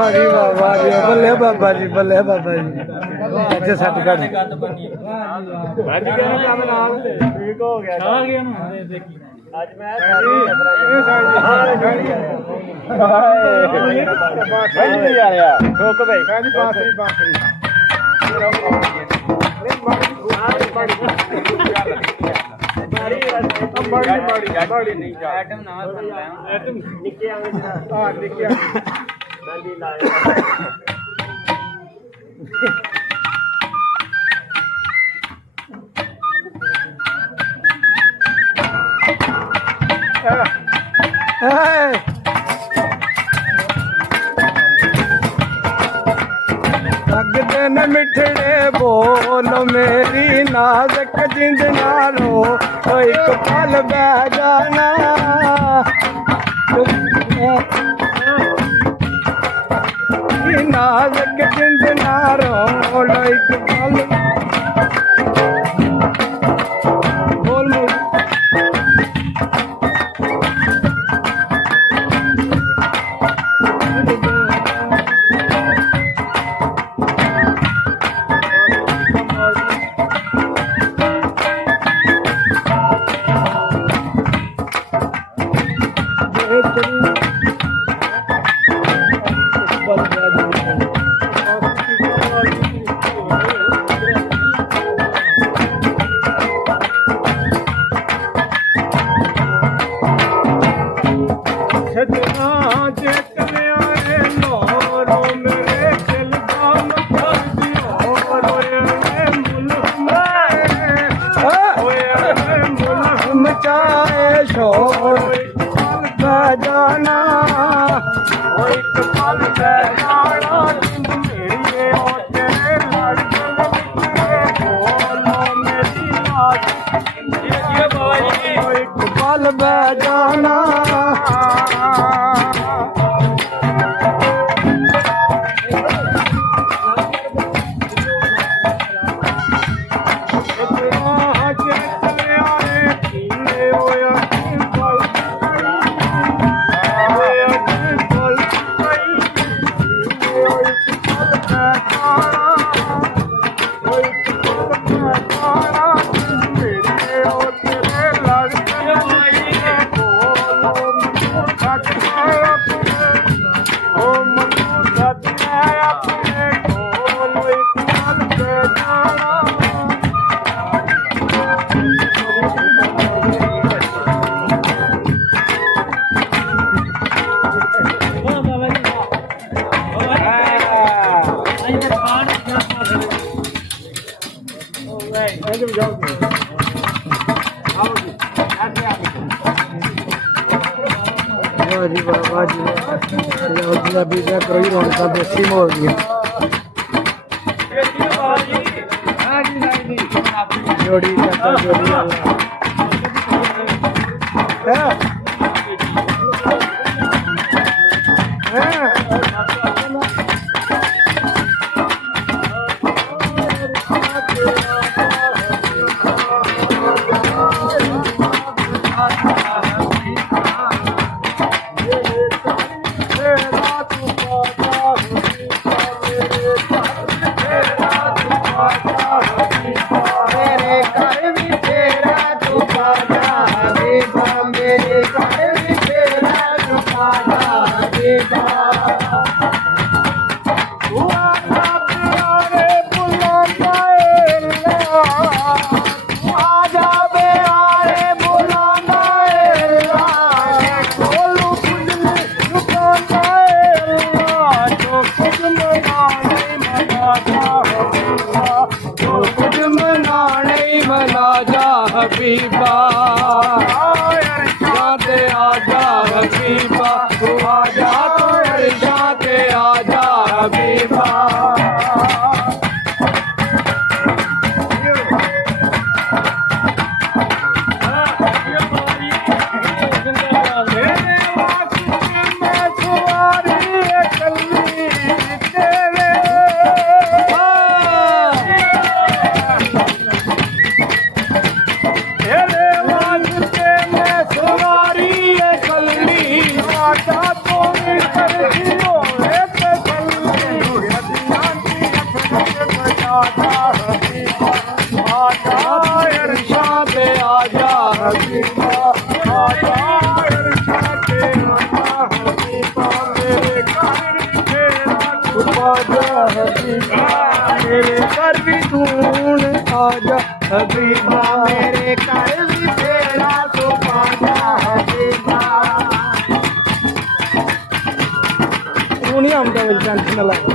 बल्ले बाबा जी बल्ले बाबा जी अच्छे सट कर ठीक हो गया आज मैं ठोक भाई बांसुरी बांसुरी बड़ी नहीं आइटम ना आइटम निके आवे हां निके नंदी लाए लगते न मिठड़े बोलो मेरी नाजक जिंद नालो एक पल बह जाना नाजक जिंद नालो एक पल बोल जाना बीजा करो रौनक बेसी हो गई जोड़ी जोड़ी हबीबा जाते आजा हबीबा तू आजा तू जाते आजा हबीबा आजा अरशा पे आजा हबीबा आजा अरशा पे आजा हबीबा मेरे घर तेरा आजा हबीबा मेरे घर भी ढूंढ आजा हबीबा मेरे घर भी तेरा तो आजा हबीबा नहीं आमदा मेरी टेंशन ना